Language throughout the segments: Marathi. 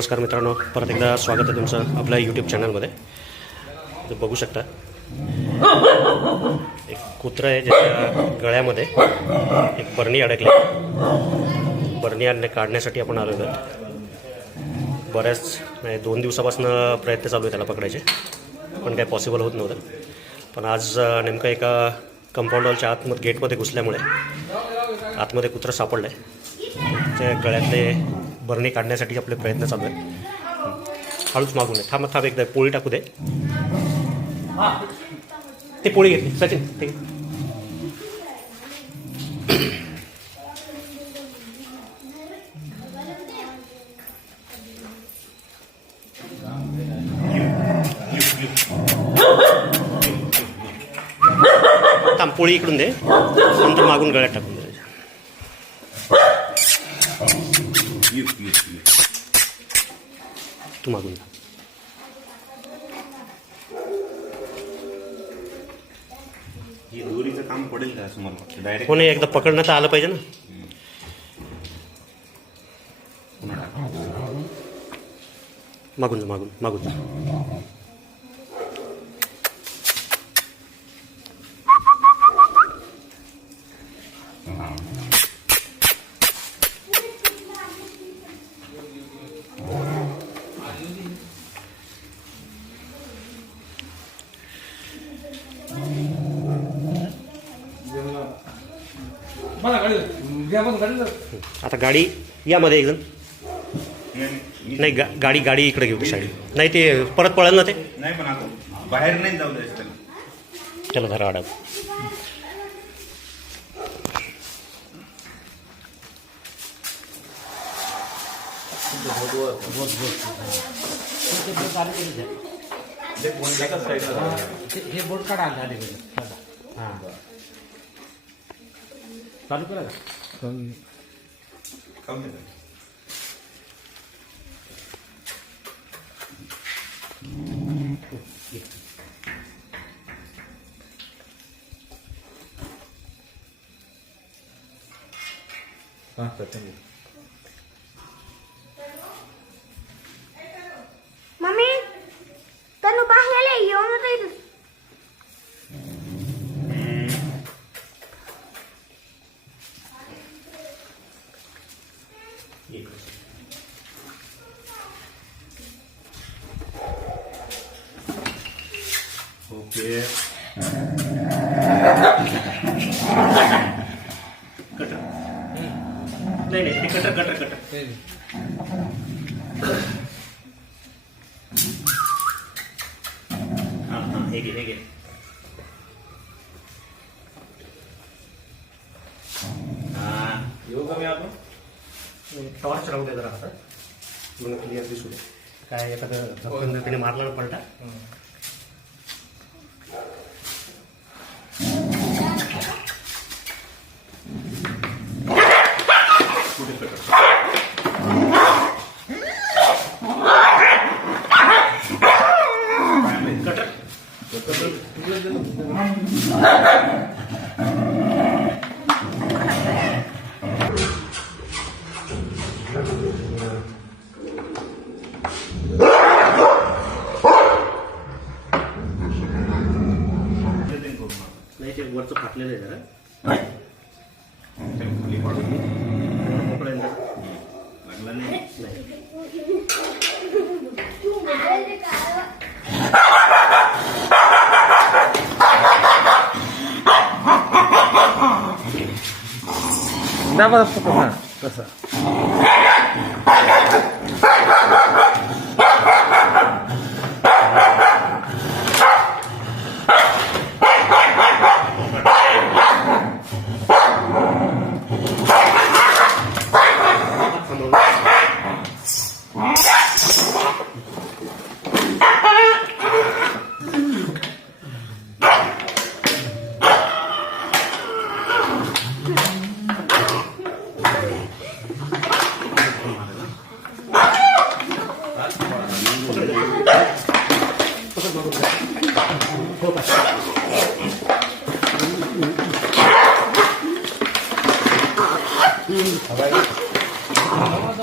नमस्कार मित्रांनो, परत एकदा स्वागत आहे तुमचं आपल्या यूट्यूब चॅनलमध्ये. तर बघू शकता एक कुत्रा आहे ज्याच्या गळ्यामध्ये एक बरणी अडकली. बरणी काढण्यासाठी आपण आलो आहोत. बऱ्याच 2 दिवसापासून प्रयत्न चालू आहे त्याला पकडायचे, पण काही पॉसिबल होत नव्हतं. पण आज नेमकं एका कंपाऊंड वॉलच्या आतमध्ये गेटमध्ये घुसल्यामुळे आतमध्ये कुत्रा सापडला आहे. त्या गळ्यातले बरणी काढण्यासाठी आपले प्रयत्न चालू आहेत. हळूच मागून आहे. थांब एकदा पोळी टाकू दे. ते पोळी घेतली सचिन. ठीक थांब, पोळी इकडून दे, नंतर मागून गळ्यात टाकून दे. तू मागून जा. दोरीचं काम पडेल का असं मला वाटतं. डायरेक्ट हो, नाही एकदा पकडण्यात आलं पाहिजे ना. मागून जा, मागून जा. आता गाडी यामध्ये एक जण नाही, गाडी इकडे घेऊ साईड. नाही ते परत पळेल ना. ते नाही, पण आता बाहेर नाही जाऊ द्यायचं त्याला. चला धरा आडा. हे बोर्ड काढा झाले. हां, चालू करा. मम्मी तनु पाहिलेले येऊन होतं. ओके, नाही कटर. हां, हे घे. येऊ का मी आपण? टॉर्च राहू दे जरा आता, म्हणून क्लिअर दिसू दे. काय एखादं झपकन त्याने मारला ना पलटा. नाही, ते वरचं फाटलेलं आहे जरा. खाली पाडून मोकळं लागला नाही. दाबा असतो का तसा.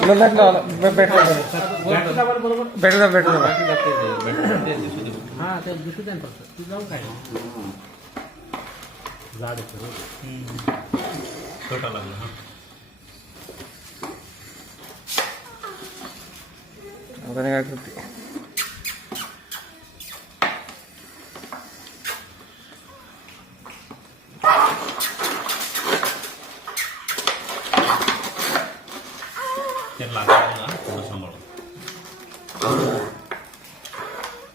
Lelet na, better na. Battery दाबायला बरोबर भेटू द्या हा ते दिसू द्या ना फक्त तू जाऊ काय झाड छोटा लागला हा आता काय करते त्याला लागला ना थोडं सांभाळून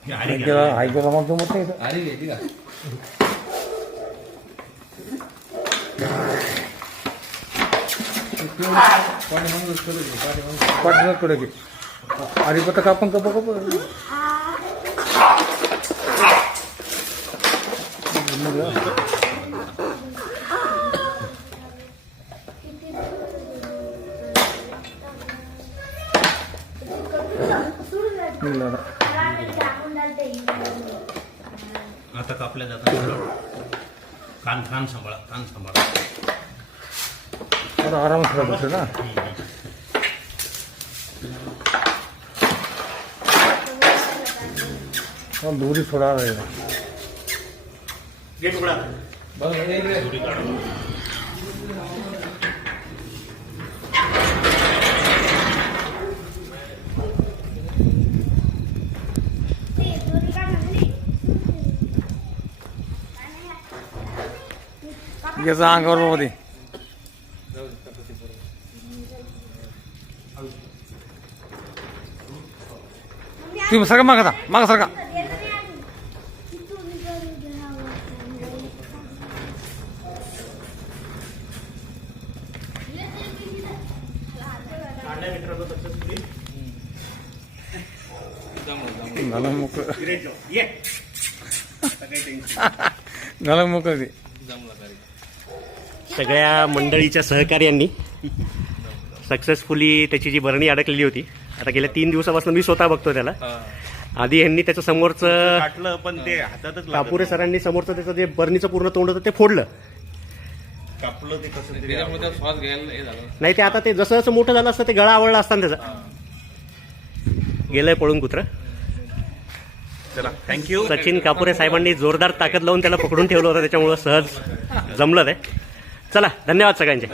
हे आडी घ्या. ऐकायला मग जमत नाही इथं. अरे येते का पाठीमाग कडे घे अरे पत्ता कापून कप आता कापल्या जातात कान कान सांभाळा कान सांभाळा आराम करत ना दूरी थोडा रहेगा घे तुकडा दुरी काढा याचा अंगावर मध्ये तुम्ही सगळं मागा सारखा झालं मोकळं झालं मोकळं ते सगळ्या मंडळीच्या सहकार्यांनी सक्सेसफुली त्याची जी बरणी अडकलेली होती आता गेल्या 3 दिवसापासून मी स्वतः बघतो त्याला आधी यांनी त्याचं समोरचं काटलं पण ते हातातच लागलं. कापुरे सरांनी समोरचं त्याचं जे बरणीचं पूर्ण तोंड होतं ते फोडलं कापलं ते कसं तरी श्वास घ्यायला हे झालं नाही ते आता ते जसं जसं मोठं झालं असतं ते गळा आवडला असताना त्याचा गेलंय पळून कुत्रं चला थँक्यू सचिन कापुरे साहेबांनी जोरदार ताकद लावून त्याला पकडून ठेवलं होतं त्याच्यामुळं सहज जमलं ते चला धन्यवाद सगळ्यांचे